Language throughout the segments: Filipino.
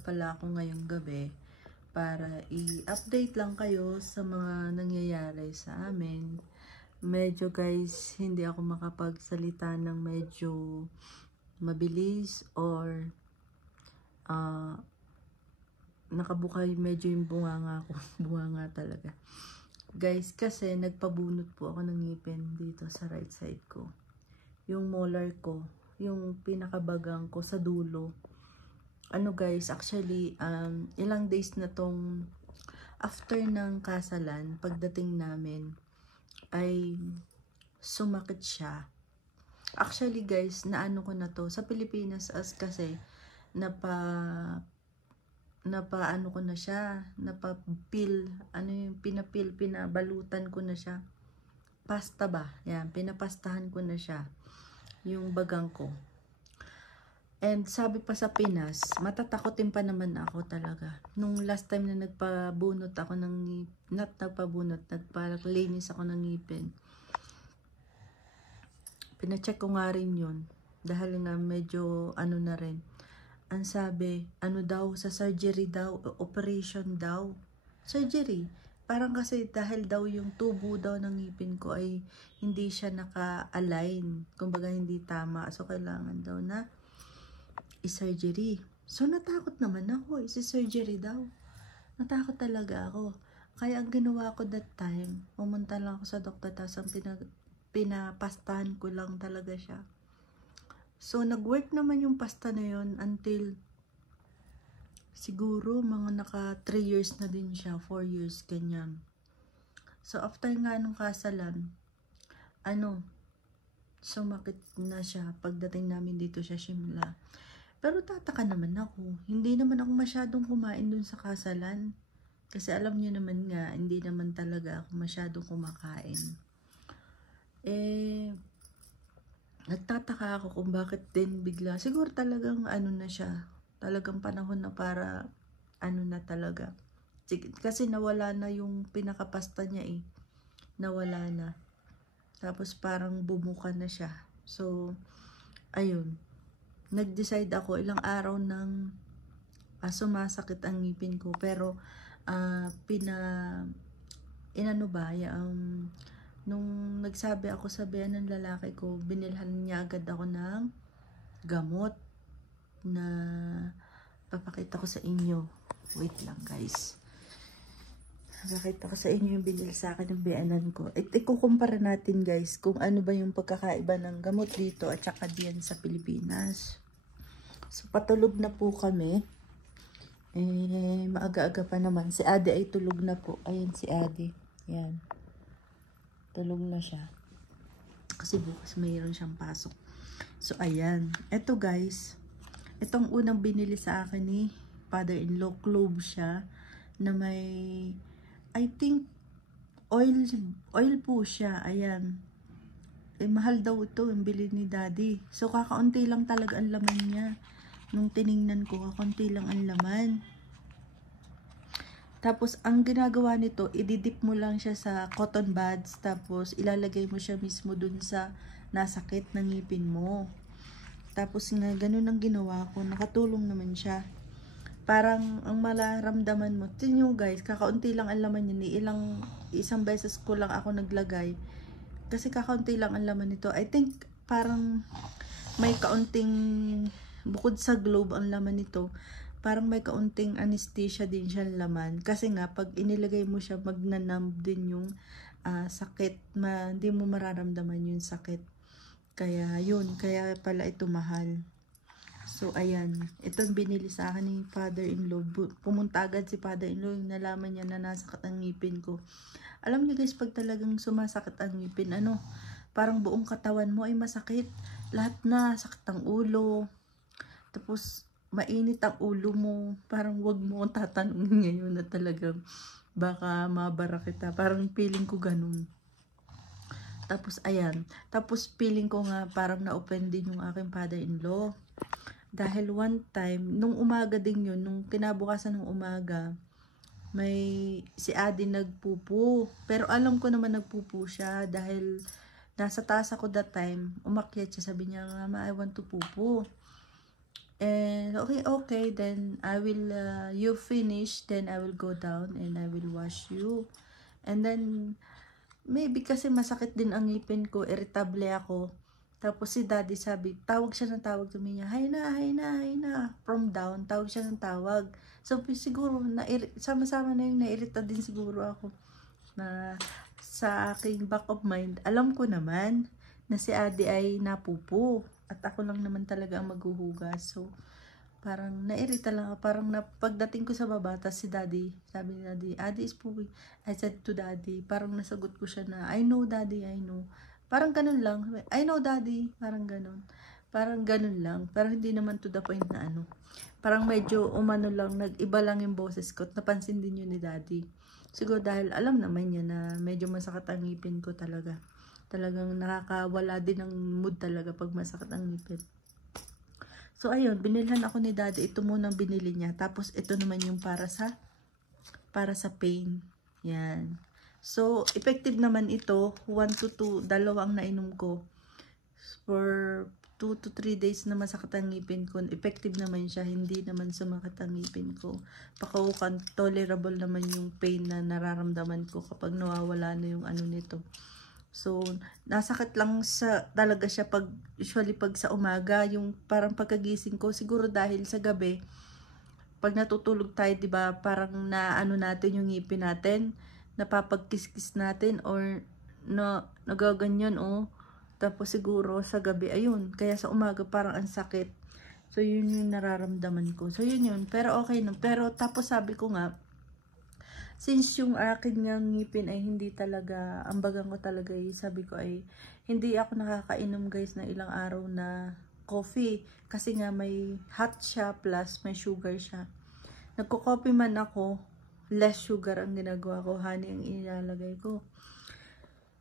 nag-vlog pala ako ngayong gabi para i-update lang kayo sa mga nangyayari sa amin. Medyo guys, hindi ako makapagsalita ng medyo mabilis or nakabukay medyo yung bunganga ko. Bunganga talaga. Guys, kasi nagpabunot po ako ng ngipin dito sa right side ko. Yung molar ko, yung pinakabagang ko sa dulo. Ano guys, actually, ilang days na tong after ng kasalan, pagdating namin, ay sumakit siya. Actually guys, naano ko na to sa Pilipinas as kasi ano ko na siya, napapil, ano yung pinapil, pinabalutan ko na siya. Pasta ba? Yan, pinapastahan ko na siya. Yung bagang ko. And sabi pa sa Pinas, matatakotin pa naman ako talaga. Nung last time na nagpabunot ako ng nagpalinis ako ng ngipin. Pinacheck ko nga rin yun. Dahil nga medyo ano na rin. Ang sabi, ano daw, sa surgery daw, operation daw. Surgery. Parang kasi dahil daw yung tubo daw ng ngipin ko ay hindi siya naka-align. Kumbaga hindi tama. So kailangan daw na i-surgery. So, natakot naman ako. Isi-surgery daw. Natakot talaga ako. Kaya ang ginawa ko that time, pumunta lang ako sa doktor, tapos ang pinapastahan ko lang talaga siya. So, nag-work naman yung pasta na yun until siguro mga naka 3 years na din siya, 4 years, ganyan. So, after nga nung kasalan, sumakit na siya pagdating namin dito sa Shimla. Pero tataka naman ako, hindi naman ako masyadong kumain dun sa kasalan. Kasi alam niyo naman nga, hindi naman talaga ako masyadong kumakain. Nagtataka ako kung bakit din bigla. Siguro talagang ano na siya, talagang panahon na para ano na talaga. Kasi nawala na yung pinakapasta niya nawala na. Tapos parang bumuka na siya. So, ayun. Nag-decide ako ilang araw nang sumasakit ang ngipin ko, pero nung nagsabi ako sa biyan ng lalaki ko, binilhan niya agad ako ng gamot na papakita ko sa inyo. Wait lang guys, papakita ko sa inyo yung binil sa akin ng biyanan ko. Ikukumpara natin guys kung ano ba yung pagkakaiba ng gamot dito at saka diyan sa Pilipinas. So, patulog na po kami. Maaga-aga pa naman. Si Adi ay tulog na po. Ayan si Adi. Ayan. Tulog na siya. Kasi bukas mayroon siyang pasok. So, ayan. Ito guys. Itong unang binili sa akin ni father-in-law. Clove siya. Na may, I think, oil po siya. Ayan. Mahal daw ito. Yung bili ni daddy. So, kakaunti lang talaga ang laman niya. Nung tiningnan ko, kakunti lang ang laman. Tapos, ang ginagawa nito, ididip mo lang siya sa cotton buds. Tapos, ilalagay mo siya mismo dun sa nasakit ng ngipin mo. Tapos, nga, ganun ang ginawa ko. Nakatulong naman siya. Parang, ang malaramdaman mo. Tingnan nyo guys, kakaunti lang ang laman yun. Isang beses ko lang ako naglagay. Kasi kakaunti lang ang laman nito. I think, parang may kaunting bukod sa globe ang laman nito, parang may kaunting anesthesia din siya laman. Kasi nga, pag inilagay mo siya, magnanumb din yung sakit. Hindi mo mararamdaman yung sakit. Kaya, yun. Kaya pala ito mahal. So, ayan. Ito binili sa akin ni father-in-law. Pumunta agad si father-in-law. Yung nalaman niya na nasakit ang ngipin ko. Alam niyo guys, pag talagang sumasakit ang ngipin, parang buong katawan mo ay masakit. Lahat na, sakit ang ulo. Tapos, mainit ang ulo mo. Parang wag mo tatanungin ngayon na talagang baka mabara kita. Parang feeling ko ganun. Tapos, ayan. Tapos, feeling ko nga parang na-open din yung aking father-in-law. Dahil one time, nung umaga din yun, nung kinabukasan ng umaga, si Adi nagpupo. Pero alam ko naman nagpupo siya dahil nasa taas ako that time. Umakyat siya, sabi niya, Mama, I want to pupo. And okay, then I will, you finish, then I will go down and I will wash you. And then, maybe kasi masakit din ang ngipin ko, irritable ako. Tapos si daddy sabi, tawag siya ng tawag to niya, hay na, from down, tawag siya ng tawag. So, siguro, sama-sama na yung nairita din siguro ako. Na sa aking back of mind, alam ko naman na si Adi ay napupo. At ako lang naman talaga ang maghuhugas. So, parang nairita lang ako. Parang pagdating ko sa baba, tas si daddy, sabi ni daddy, Adi is pooping. I said to daddy, parang nasagot ko siya na, I know daddy, I know. Parang ganun lang. I know daddy. Parang ganun. Parang ganun lang. Pero hindi naman to the point na ano. Parang medyo umano lang, nag-iba lang yung boses ko. Napansin din yun ni daddy. Siguro dahil alam naman niya na medyo masakit ang ngipin ko talaga. Talagang nakakawala din ng mood talaga pag masakit ang ngipin. So ayun, binilhan ako ni daddy. Ito muna binili niya. Tapos ito naman yung para sa pain. Yan. So effective naman ito. 1 to 2, dalawang nainom ko. For 2 to 3 days na masakit ang ngipin ko. Effective naman siya. Hindi naman sumakit ang ngipin ko. Pakaukan, tolerable naman yung pain na nararamdaman ko kapag nawawala na yung ano nito. So, nasakit lang talaga siya usually pag sa umaga, yung parang pagkagising ko, siguro dahil sa gabi, pag natutulog tayo, 'di ba, parang naano natin yung ngipin natin, napapagkiskis natin or nagaganyan Tapos siguro sa gabi, ayun, kaya sa umaga parang ang sakit. So, yun yung nararamdaman ko. So, yun. Pero okay no. Pero tapos sabi ko nga, since yung akin nga ngipin ay hindi talaga, ambagan ko talaga sabi ko ay, hindi ako nakakainom guys ng ilang araw na coffee. Kasi nga may hot siya plus may sugar siya. Nagko-coffee man ako, less sugar ang ginagawa ko, honey ang ilalagay ko.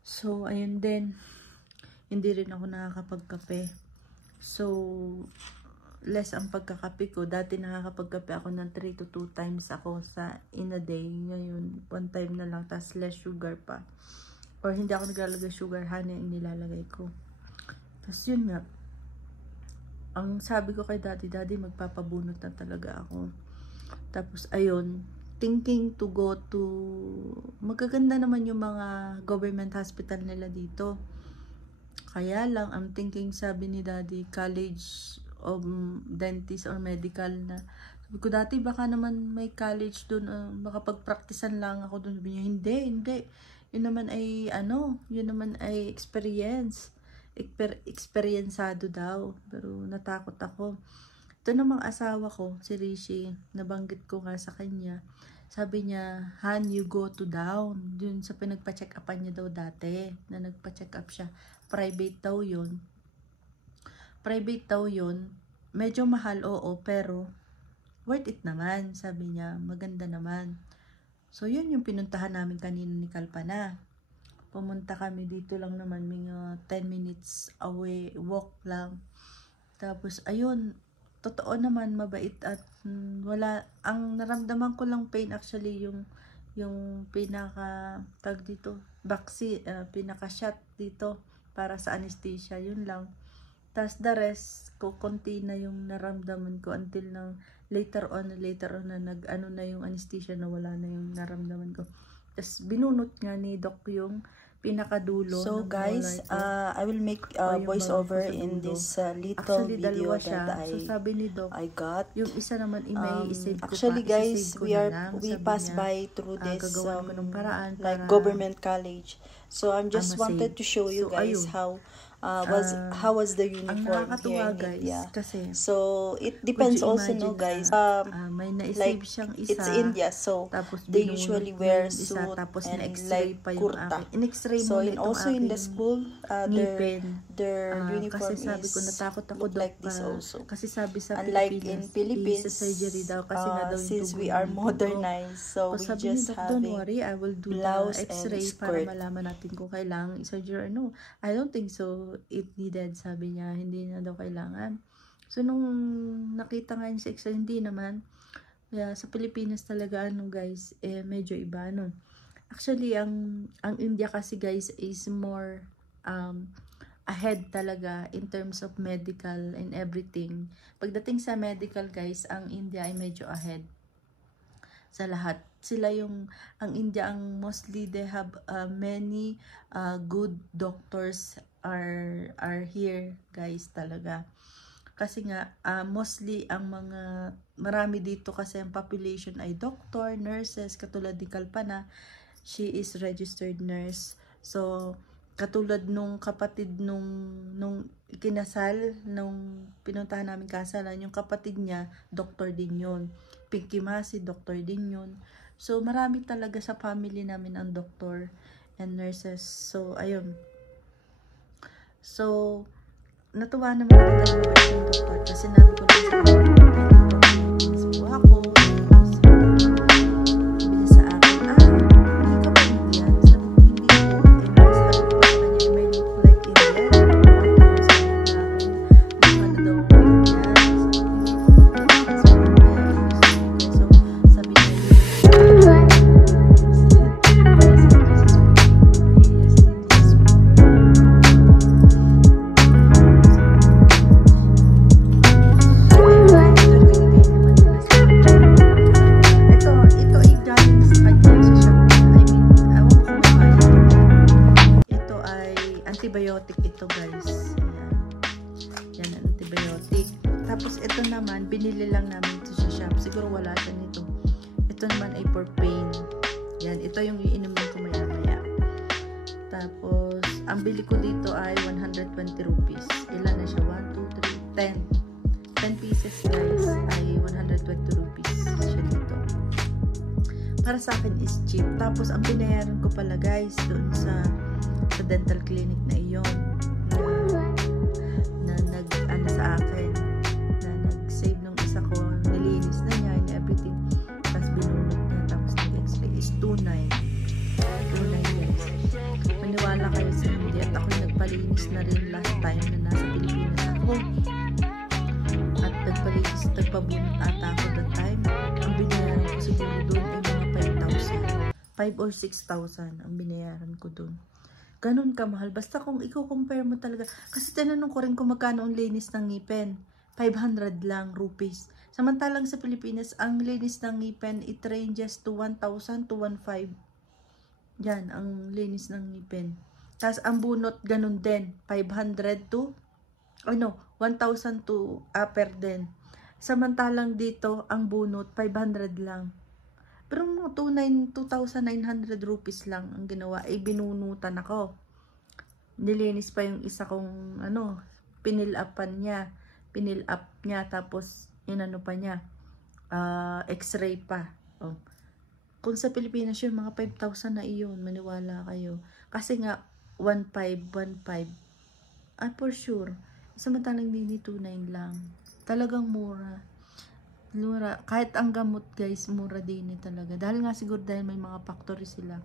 So, ayun din. Hindi rin ako nakakapagkape. So, less ang pagkakape ko. Dati nakakapagkape ako ng 3 to 2 times ako in a day. Ngayon, 1 time na lang. Tas less sugar pa. Or hindi ako naglalagay sugar, honey ang nilalagay ko. Tas yun nga. Ang sabi ko kay daddy, magpapabunot na talaga ako. Tapos ayun, thinking to go to, magaganda naman yung mga government hospital nila dito. Kaya lang, I'm thinking, sabi ni daddy, college of dentist or medical na. Sabi ko, dati baka naman may college dun, makapag-practicean lang ako dun. Sabi niya, hindi. Yun naman ay experience. Experiencado daw. Pero natakot ako. Ito namang asawa ko, si Rishi, nabanggit ko nga sa kanya. Sabi niya, Han, you go to down. Dun sa pinagpa-check upan niya daw dati, na nagpa-check up siya. Private daw yun. Medyo mahal, pero worth it naman, sabi niya. Maganda naman. So, yun yung pinuntahan namin kanina ni Kalpana. Pumunta kami dito lang naman, mga 10 minutes away, walk lang. Tapos, ayun, totoo naman, mabait at ang naramdaman ko lang pain actually, yung pinaka-tag dito, pinaka-shot dito, para sa anesthesia, yun lang. Tas the rest, konti na yung naramdaman ko until later on na nag-ano na yung anesthesia, na wala na yung naramdaman ko. Tas binunot nga ni Doc yung pinakadulo. So guys, I will make voiceover in this little actually, video siya. that So sabi ni Doc, I got. yung isa naman may isave ko Actually pa, guys, we passed by through this gagawan ko ng paraan like para government college. So I'm just masave. wanted to show you So, guys ayun. how was the uniform here in guys, India. kasi So it depends also, no guys. may na-save Like siyang isa, it's India, so tapos they binunot usually niya wear yung isa, suit tapos and na-x-ray like pa yung kurta. akin. In-x-ray So muna in itong also in the aking school, ngipin. their uniform Kasi sabi ko, is natakot ako look like this pa, also. kasi sabi sa Unlike in Philippines, sa surgery daw, kasi nga daw yung since tubo we ng are ngipin ko. modernized, so we Sabi just ni Doc, don't having worry, I will do the blouse and x-ray para skirt. malaman natin kung kailangan i-surgery or no. I don't think so it needed, sabi niya, hindi na daw kailangan. So nung nakita nga niya sa x-ray, hindi naman. Kaya sa Pilipinas talaga guys, medyo iba Actually, ang India kasi guys is more ahead talaga in terms of medical and everything. Pagdating sa medical guys, ang India ay medyo ahead sa lahat. Sila ang India, ang mostly they have many good doctors are here guys talaga. Kasi nga, mostly ang marami dito kasi ang population ay doctor, nurses, katulad ni Kalpana, she is registered nurse. So, katulad nung kapatid nung ikinasal, nung pinuntahan namin kasalan, yung kapatid niya, doctor din yun. Pinky Masi, doctor din yun. So, marami talaga sa family namin ang doctor and nurses. So, ayun. So, natuwa naman ako dahil mabait yung doktor kasi nabi ko lang sa ako sabi sa akin, hindi ka ba Indian? Sabi ko, hindi ko. And sabi ko pa sa kanya, may look like Indian. Sabi na daw ako Indian. So, sabi niya, antibiotic ito guys. Yan ang antibiotic. Tapos ito naman, binili lang namin ito sa shop. Siguro wala siya nito. Ito naman ay for pain. Yan, ito yung iinumin ko maya-maya. Tapos, ang bili ko dito ay 120 rupees. Ilan na siya? 1, 2, 3, 10. 10 pieces guys ay 120 rupees siya dito. Para sa akin is cheap. Tapos, ang binayaran ko pala guys doon sa dental clinic na iyon na nag-ano sa akin, na nag-save nung isa ko, nilinis na niya and everything, tapos binunot niya, tapos nag-explain is 2.9 guys. Maniwala kayo sa hindi, at ako nagpalinis na rin last time na nasa Pilipinas ako, at nagpabunot ata ako that time. Ang binayaran ko siguro doon ay mga 5,000 or 6,000 ang binayaran ko doon. Ganun kamahal. Basta kung i-compare mo talaga. Kasi tinanong ko rin kung magkano ang linis ng ngipin. 500 lang rupees. Samantalang sa Pilipinas, ang linis ng ngipin, it ranges to 1,000 to 1,500. Yan, ang linis ng ngipin. Tapos, ang bunot, ganun din. 500 to, 1,000 to upper din. Samantalang dito, ang bunot, 500 lang. Pero 2,900 rupees lang ang ginawa. Binunutan ako. Nilinis pa yung isa kong, pinil up niya. Tapos, pa niya. X-ray pa. Oh. Kung sa Pilipinas yun, mga 5,000 na iyon. Maniwala kayo. Kasi nga, 1,500. For sure. Samantalang hindi 2,900 lang. Talagang mura. Kahit ang gamot guys, mura din talaga. Dahil nga siguro dahil may mga factory sila.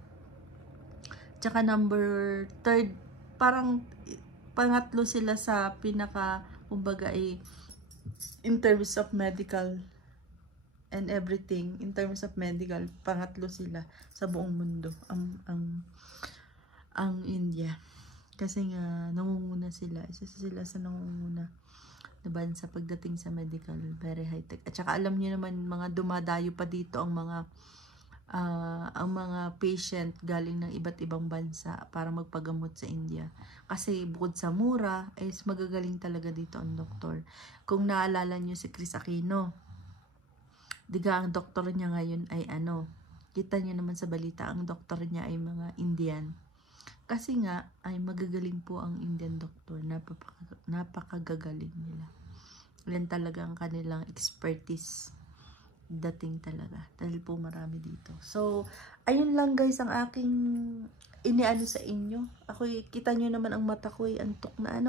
Tsaka number 3, parang pangatlo sila sa pinaka, kumbaga in terms of medical and everything, in terms of medical, pangatlo sila sa buong mundo, ang India. Kasi nga, nangunguna sila. Isa sila sa nangunguna na bansa pagdating sa medical, very high tech. At saka alam niyo naman, mga dumadayo pa dito ang mga patient galing ng iba't ibang bansa para magpagamot sa India. Kasi bukod sa mura, is magagaling talaga dito ang doktor. Kung naalala niyo si Chris Aquino, diga ang doktor niya ngayon ay kita niyo naman sa balita, ang doktor niya ay mga Indian. Kasi nga, ay magagaling po ang Indian doctor. Napakagagaling nila. Yan talaga ang kanilang expertise. Dating talaga. Dahil po marami dito. So, ayun lang guys ang aking iniano sa inyo. Ako, kita nyo naman ang mata ko antok na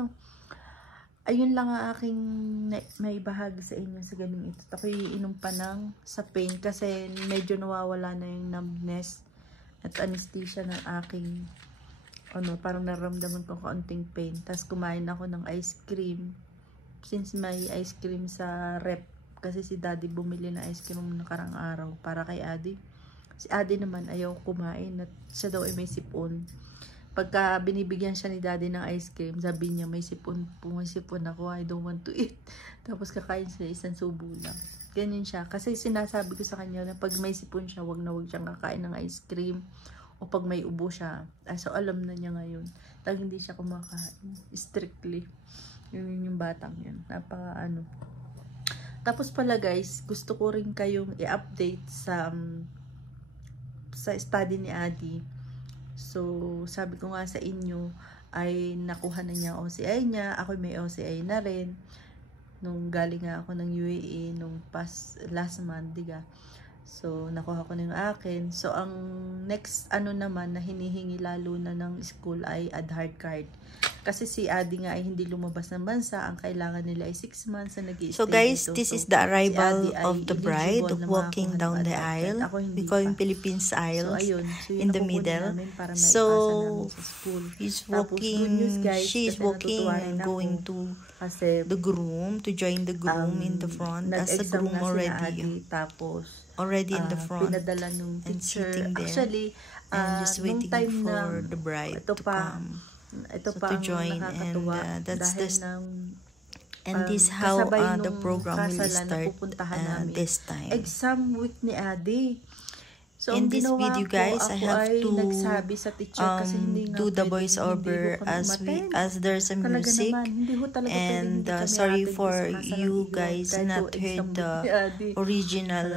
Ayun lang ang aking may bahagi sa inyo sa gabing ito. Ako iinom pa sa pain kasi medyo nawawala na yung numbness at anesthesia ng aking parang naramdaman ko kaunting pain. Tapos kumain ako ng ice cream. Since may ice cream sa rep. Kasi si daddy bumili na ice cream nakarang araw para kay Adi. Si Adi naman ayaw kumain. At siya daw ay may sipon. pagka binibigyan siya ni daddy ng ice cream, sabi niya, may sipon ako, I don't want to eat. Tapos kakain siya isang subo lang. Ganyan siya. Kasi sinasabi ko sa kanya na pag may sipon siya, wag na wag siyang kakain ng ice cream. O pag may ubo siya. So, alam na niya ngayon. Tag hindi siya kumakain. Strictly. Yun yung batang yun. Napaka ano. Tapos pala guys, gusto ko rin kayong i-update sa study ni Adi. So, sabi ko nga sa inyo, ay nakuha na niya OCI niya. Ako may OCI na rin. Nung galing nga ako ng UAE, nung last month, diga. So, nakuha ko na yung akin. So, ang next naman na hinihingi lalo na ng school ay Aadhaar card. Kasi si Adi nga ay hindi lumabas ng bansa. Ang kailangan nila ay 6 months na nag-i-stay So guys, dito. this So, is the arrival si of the bride walking down the aisle. We call in Philippines aisles. So, ayun. So, in the middle. So, he's walking, she's walking and going to the groom, to join the groom in the front. That's the groom already. Already in the front. Pinadala nung and teacher. sitting there. Actually, and just waiting for the bride to come. Ito so pa to join, and that's the and this how the program will start this time. Exam week ni Adi. So, in this video guys, I have to nagsabi sa teacher kasi hindi do the voiceover as there's a music, and sorry for you guys not heard the original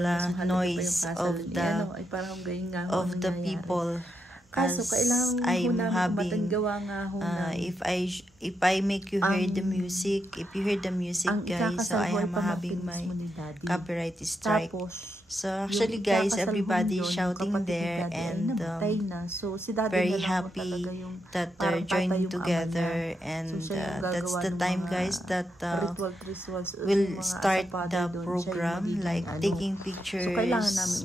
noise of the people. Kaso kailangan I'm having if I make you hear the music, if you hear the music guys, so I am having my copyright strike. So actually guys, everybody is shouting there, and very happy that they're joining together, and that's the time guys that we'll start the program, like taking pictures,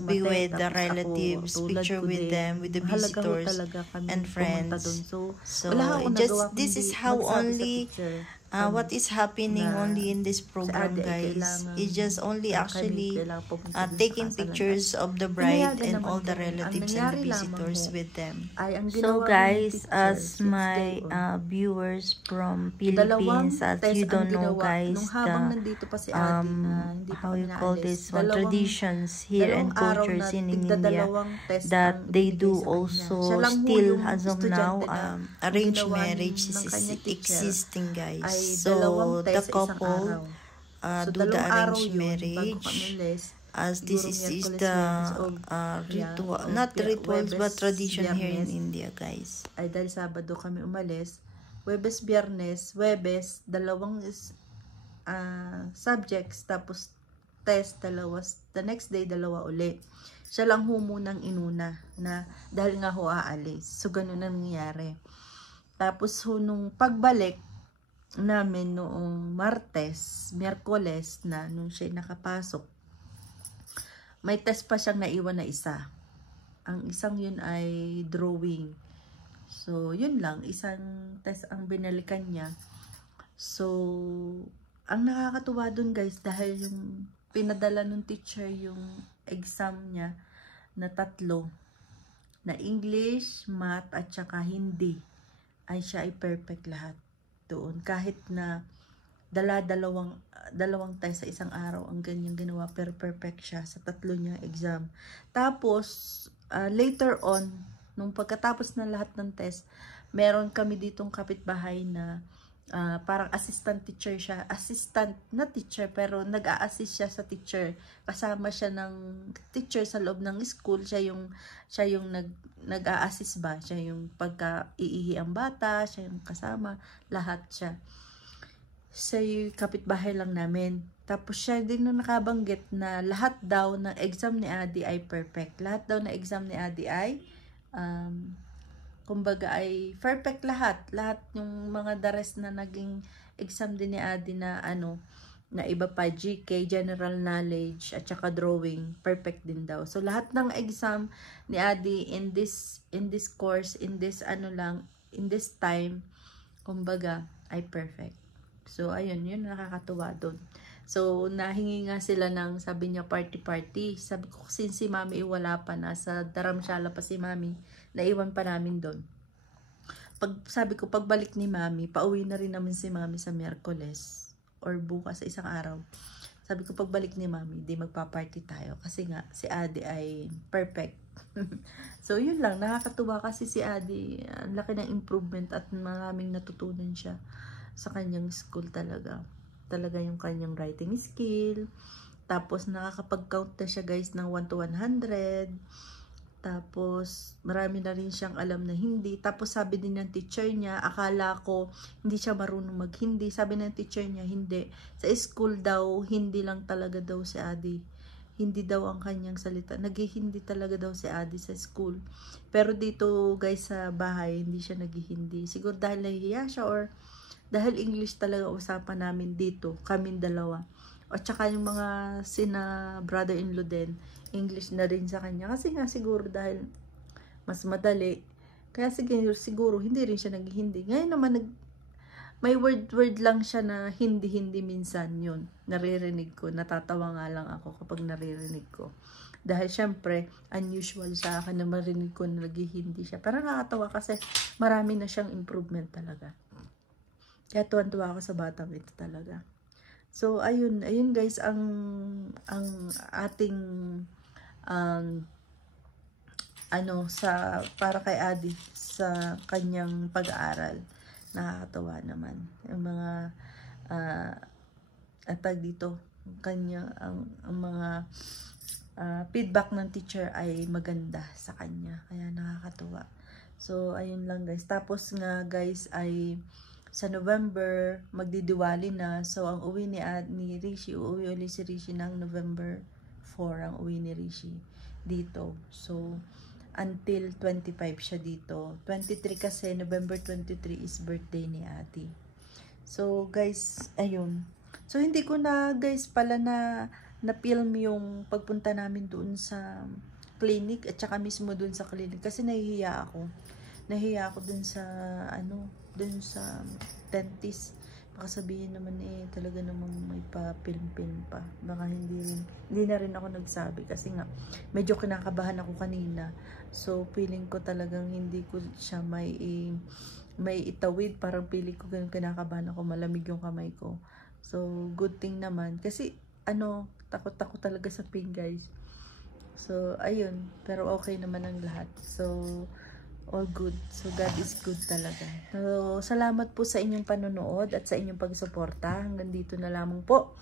be with the relatives, picture with them, with the visitors and friends. So just this is how only what is happening only in this program guys, is just only actually taking pictures of the bride and all the relatives and the visitors with them. So guys, as my viewers from Philippines, as you don't know guys, the how you call this one, traditions here and cultures in India, that they do also still as of now, arranged marriage is existing guys. So the couple do the arranged marriage, as this is the ritual, not rituals but tradition here in India guys. Ay dahil Sabado kami umalis, Huwebes, Biyernes, Huwebes, dalawang subjects, tapos test, the next day dalawa uli. Siya lang munang inuna na dahil nga aalis. So ganun ang nangyari. Tapos nung pagbalik namin noong Miyerkules na, nung siya nakapasok, may test pa siyang naiwan na isa. Ang isang yun ay drawing. So, yun lang. Isang test ang binalikan niya. So, ang nakakatuwa dun guys, dahil yung pinadala ng teacher yung exam niya na 3, na English, Math, at saka Hindi, ay siya ay perfect lahat doon. Kahit na dalawang test sa isang araw ang ganyang ginawa, pero perfect siya sa 3 niyang exam. Tapos later on, nung pagkatapos ng lahat ng test, meron kami ditong kapitbahay na parang assistant teacher siya. Assistant na teacher, pero nag-a-assist siya sa teacher. Kasama siya ng teacher sa loob ng school. Siya yung nag-a-assist ba? Siya yung pagka-iihi ang bata, siya yung kasama, lahat siya. Sa kapitbahay lang namin. Tapos siya din nung nakabanggit na lahat daw ng exam ni Adi ay perfect. Lahat daw na exam ni Adi ay kumbaga ay perfect lahat. Lahat yung mga the rest na naging exam din ni Adi na na iba pa, GK, general knowledge, at saka drawing, perfect din daw. So lahat ng exam ni Adi in this course, in this in this time, kumbaga ay perfect. So ayun, yun nakakatuwa doon. So nahingi nga sila ng, sabi niya, party. Sabi ko, since si Mami wala pa, nasa Dharamshala pa si Mami, naiwan pa namin doon. sabi ko, pagbalik ni Mami, pauwi na rin naman si Mami sa Miyerkules or bukas sa isang araw. Sabi ko, pagbalik ni Mami, di magpa-party tayo. Kasi nga, si Adi ay perfect. So, yun lang. Nakakatuwa kasi si Adi, ang laki ng improvement at maraming natutunan siya sa kanyang school talaga. Talaga yung kanyang writing skill. Tapos, nakakapag-count na siya guys ng 1 to 100. Tapos, marami na rin siyang alam na hindi. Tapos, sabi din ng teacher niya, akala ko hindi siya marunong mag-hindi. Sabi ng teacher niya, hindi. Sa school daw, hindi lang talaga daw si Adi. Hindi daw ang kanyang salita. Nag-hindi talaga daw si Adi sa school. Pero dito, guys, sa bahay, hindi siya nag-hindi. Siguro dahil nahihiya siya or dahil English talaga usapan namin dito, kaming dalawa. At saka yung mga sina brother-in-law din, English na rin sa kanya. Kasi nga siguro dahil mas madali. Kaya siguro hindi rin siya nag-hindi. Ngayon naman may word lang siya na hindi minsan yun. Naririnig ko. Natatawa nga lang ako kapag naririnig ko. Dahil syempre, unusual sa akin na marinig ko na nag-hindi siya. Pero nakakatawa kasi marami na siyang improvement talaga. Kaya tuwan-tuwa ako sa batang ito talaga. So, ayun guys, ang ating para kay Adi sa kanyang pag-aaral. Nakakatawa naman. Yung mga atag dito, ang mga feedback ng teacher ay maganda sa kanya. Kaya nakakatuwa. So, ayun lang guys. Tapos nga guys ay sa November, magdidiwali na. So, ang uwi ni Rishi, uuwi ulit si Rishi ng November 4 ang uwi ni Rishi dito. So, until 25 siya dito. 23 kasi, November 23 is birthday ni Ate. So, guys, ayun. So, hindi ko na, guys, pala na-film yung pagpunta namin doon sa clinic at saka mismo doon sa clinic. Kasi nahihiya ako. Nahihiya ako doon sa, doon sa dentist. Baka sabihin naman talaga namang may pa-film-film pa. Baka hindi na rin ako nagsabi kasi nga medyo kinakabahan ako kanina. So feeling ko talagang hindi ko siya may itawid, parang feeling ko kinakabahan ako, malamig yung kamay ko. So good thing naman kasi takot talaga sa pain guys. So ayun, pero okay naman ang lahat. So all good. So, God is good talaga. So, salamat po sa inyong panonood at sa inyong pagsuporta. Hanggang dito na lamang po.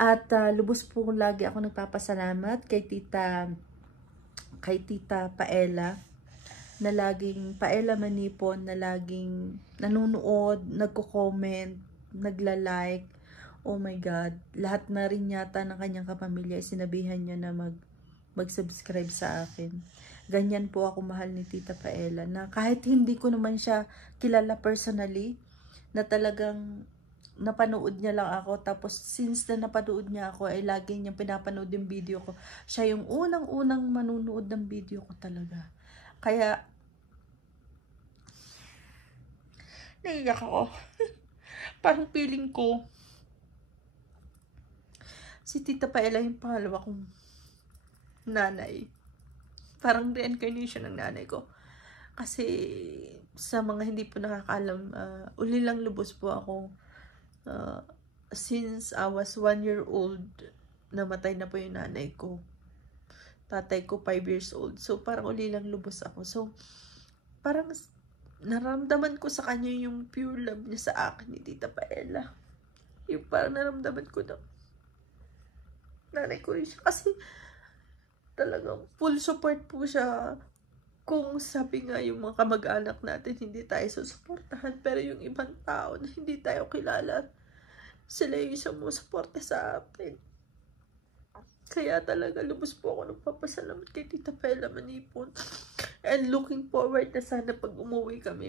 At lubos po lagi ako nagpapasalamat kay Tita Paella na laging Paella Manipon na laging nanonood, nagko-comment, nagla-like. Oh my God. Lahat na rin yata ng kanyang kapamilya sinabihan niya na mag-subscribe sa akin. Ganyan po ako mahal ni Tita Paella na kahit hindi ko naman siya kilala personally, na talagang napanood niya lang ako. Tapos since na napanood niya ako ay lagi niyang pinapanood yung video ko. Siya yung unang-unang manunood ng video ko talaga. Kaya naiyak ako. Parang feeling ko si Tita Paella yung pangalawa kong nanay. Parang reincarnation ng nanay ko. Kasi sa mga hindi po nakakaalam, uli lang lubos po ako. Since I was 1 year old, namatay na po yung nanay ko. Tatay ko 5 years old. So parang uli lang lubos ako. So parang naramdaman ko sa kanya yung pure love niya sa akin ni Tita Paella. Yung parang naramdaman ko na nanay ko rin siya. Kasi talagang full support po siya. Kung sabi nga yung mga kamag-anak natin, hindi tayo susuportahan. Pero yung ibang tao na hindi tayo kilala, sila yung sumusuporta sa akin. Kaya talaga lubos po ako nagpapasalamat kay Tita Paella Manipon. And looking forward na sana pag umuwi kami,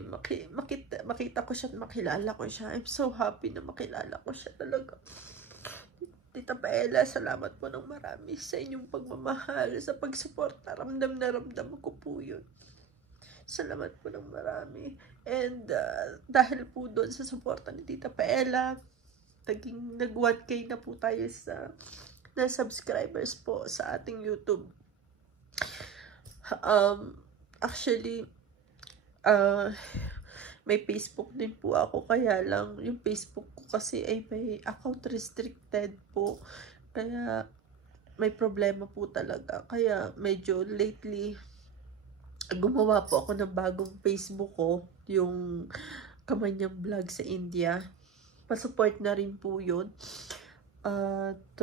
makita ko siya at makilala ko siya. I'm so happy na makilala ko siya talaga. Tita Paella, salamat po ng marami sa inyong pagmamahal, sa pagsuporta. Ramdam na ramdam ko po yun. Salamat po ng marami. And dahil po doon sa suporta ni Tita Paella, nag 1K na po tayo na subscribers po sa ating YouTube. Actually, may Facebook din po ako, kaya lang yung Facebook ko kasi ay may account restricted po. Kaya may problema po talaga. Kaya medyo lately, gumawa po ako ng bagong Facebook ko, yung Kamanyang Vlog sa India. Pasupport na rin po yun. At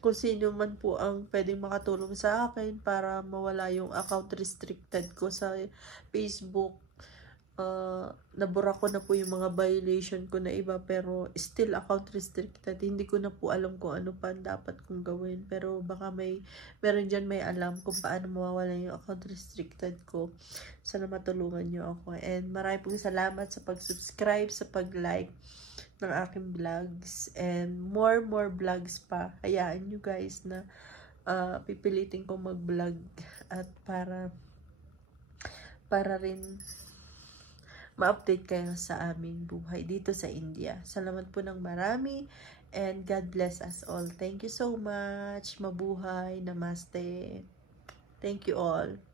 kung sino man po ang pwedeng makatulong sa akin para mawala yung account restricted ko sa Facebook. Nabura ko na po yung mga violation ko na iba, pero still account restricted. Hindi ko na po alam kung ano pa dapat kong gawin, pero baka meron dyan may alam kung paano mawawala yung account restricted ko. Sana matulungan nyo ako. And maraming pong salamat sa pag-subscribe, sa pag-like ng aking vlogs, and more vlogs pa. Hayaan nyo guys na pipilitin kong mag-vlog at para rin ma-update kayo sa aming buhay dito sa India. Salamat po ng marami, and God bless us all. Thank you so much. Mabuhay. Namaste. Thank you all.